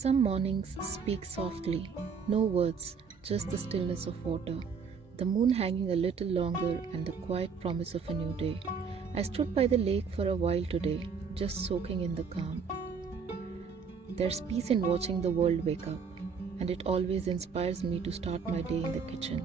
Some mornings speak softly, no words, just the stillness of water, the moon hanging a little longer, and the quiet promise of a new day. I stood by the lake for a while today, just soaking in the calm. There's peace in watching the world wake up, and it always inspires me to start my day in the kitchen.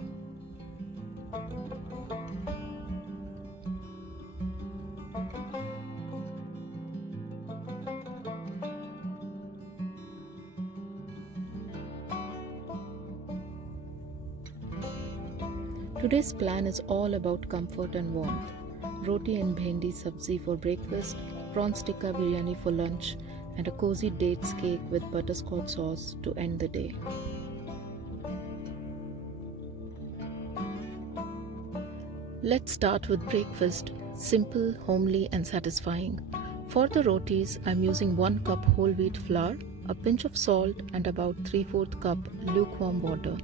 Today's plan is all about comfort and warmth. Roti and Bhendi Sabzi for breakfast, Prawns Tikka Biryani for lunch, and a cozy dates cake with butterscotch sauce to end the day. Let's start with breakfast, simple, homely, and satisfying. For the rotis, I'm using 1 cup whole wheat flour, a pinch of salt, and about 3/4 cup lukewarm water.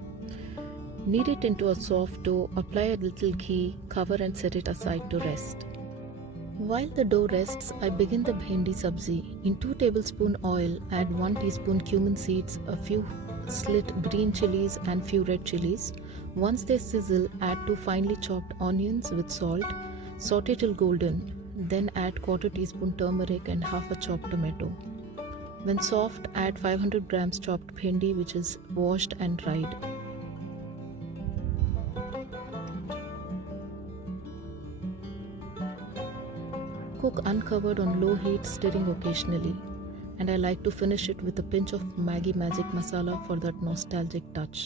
Knead it into a soft dough, apply a little ghee, cover and set it aside to rest. While the dough rests, I begin the Bhendi Sabzi. In 2 tablespoon oil, add 1 teaspoon cumin seeds, a few slit green chilies and few red chilies. Once they sizzle, add 2 finely chopped onions with salt. Saute till golden. Then add 1/4 teaspoon turmeric and half a chopped tomato. When soft, add 500 grams chopped bhendi which is washed and dried. Cook uncovered on low heat, stirring occasionally, and I like to finish it with a pinch of Maggi Magic Masala for that nostalgic touch.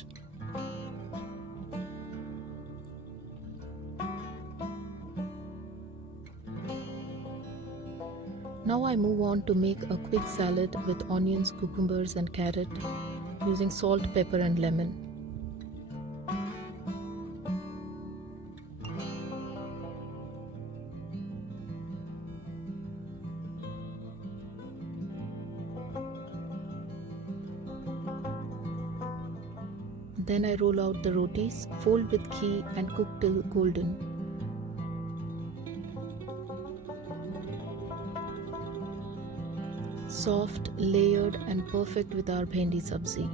Now I move on to make a quick salad with onions, cucumbers and carrot using salt, pepper and lemon. Then I roll out the rotis, fold with ghee and cook till golden. Soft, layered and perfect with our Bhendi Sabzi.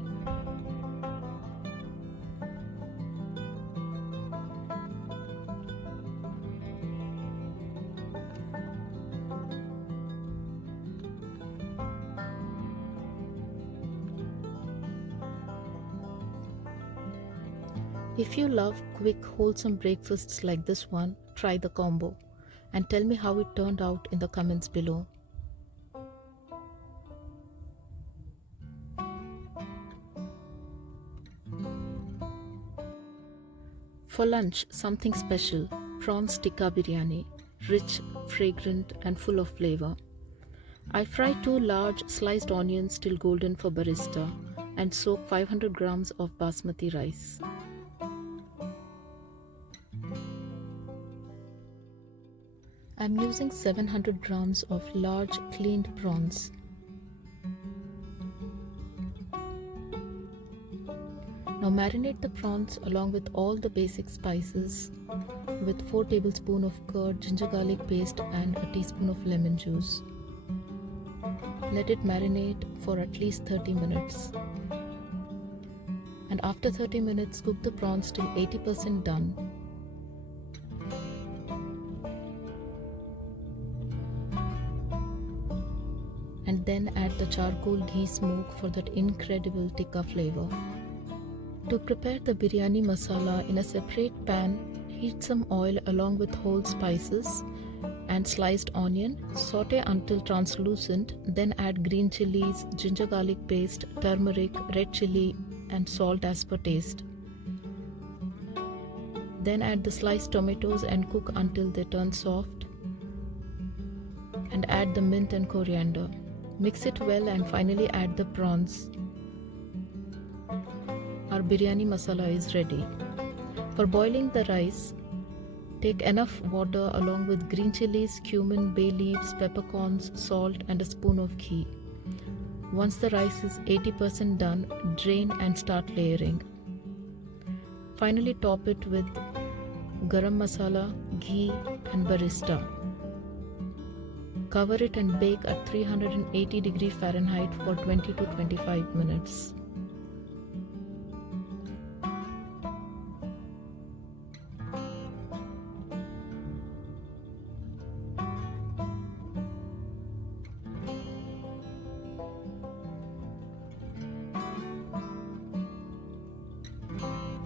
If you love quick, wholesome breakfasts like this one, try the combo and tell me how it turned out in the comments below. For lunch, something special, Prawns Tikka Biryani, rich, fragrant and full of flavor. I fry 2 large sliced onions till golden for barista and soak 500 grams of basmati rice. I'm using 700 grams of large cleaned prawns. Now marinate the prawns along with all the basic spices with 4 tablespoons of curd, ginger garlic paste and a teaspoon of lemon juice. Let it marinate for at least 30 minutes. And after 30 minutes, cook the prawns till 80% done. And then add the charcoal ghee smoke for that incredible tikka flavor. To prepare the biryani masala in a separate pan, heat some oil along with whole spices and sliced onion, saute until translucent, then add green chilies, ginger garlic paste, turmeric, red chili and salt as per taste. Then add the sliced tomatoes and cook until they turn soft and add the mint and coriander. Mix it well and finally add the prawns. Our biryani masala is ready. For boiling the rice, take enough water along with green chilies, cumin, bay leaves, peppercorns, salt and a spoon of ghee. Once the rice is 80% done, drain and start layering. Finally top it with garam masala, ghee and barista. Cover it and bake at 380 Fahrenheit for 20 to 25 minutes.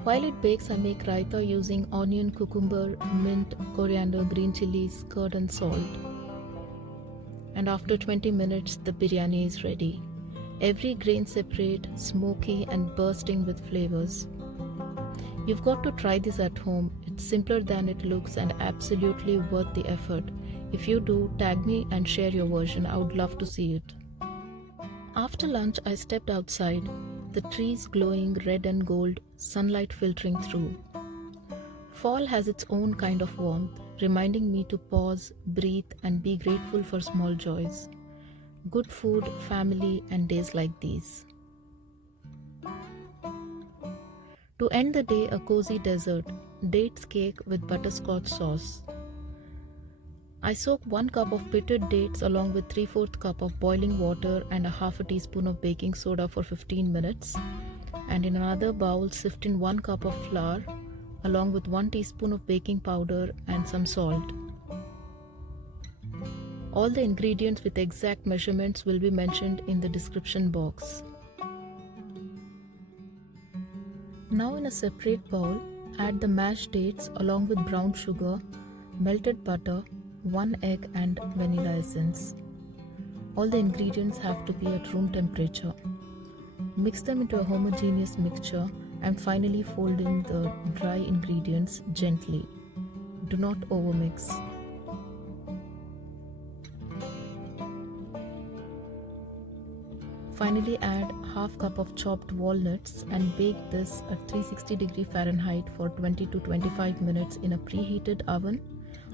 While it bakes, I make raita using onion, cucumber, mint, coriander, green chilies, curd and salt. And after 20 minutes, the biryani is ready. Every grain separate, smoky and bursting with flavors. You've got to try this at home. It's simpler than it looks and absolutely worth the effort. If you do, tag me and share your version. I would love to see it. After lunch, I stepped outside. The trees glowing red and gold, sunlight filtering through. Fall has its own kind of warmth, reminding me to pause, breathe, and be grateful for small joys. Good food, family, and days like these. To end the day, a cozy dessert, dates cake with butterscotch sauce. I soak 1 cup of pitted dates along with 3/4 cup of boiling water and a half a teaspoon of baking soda for 15 minutes. And in another bowl, sift in 1 cup of flour along with 1 teaspoon of baking powder and some salt. All the ingredients with exact measurements will be mentioned in the description box. Now in a separate bowl, add the mashed dates along with brown sugar, melted butter, 1 egg and vanilla essence. All the ingredients have to be at room temperature. Mix them into a homogeneous mixture and finally fold in the dry ingredients gently. Do not overmix. Finally add half cup of chopped walnuts and bake this at 360 Fahrenheit for 20 to 25 minutes in a preheated oven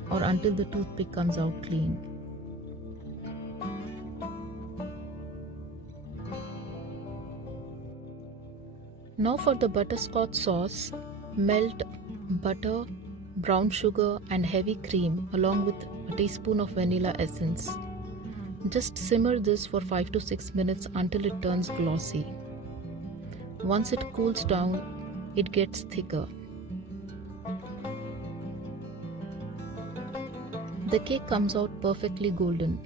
or until the toothpick comes out clean. Now for the butterscotch sauce, melt butter, brown sugar and heavy cream along with a teaspoon of vanilla essence. Just simmer this for 5 to 6 minutes until it turns glossy. Once it cools down, it gets thicker. The cake comes out perfectly golden.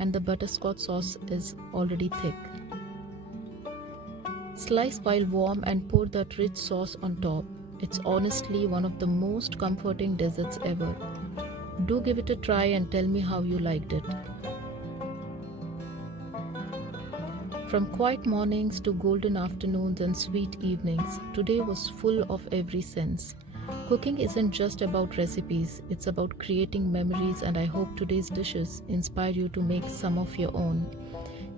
And the butterscotch sauce is already thick. Slice while warm and pour that rich sauce on top. It's honestly one of the most comforting desserts ever. Do give it a try and tell me how you liked it. From quiet mornings to golden afternoons and sweet evenings, today was full of every sense. Cooking isn't just about recipes, it's about creating memories, and I hope today's dishes inspire you to make some of your own.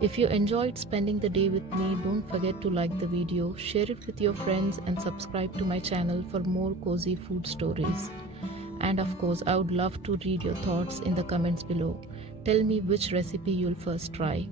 If you enjoyed spending the day with me, don't forget to like the video, share it with your friends and subscribe to my channel for more cozy food stories. And of course, I would love to read your thoughts in the comments below. Tell me which recipe you'll first try.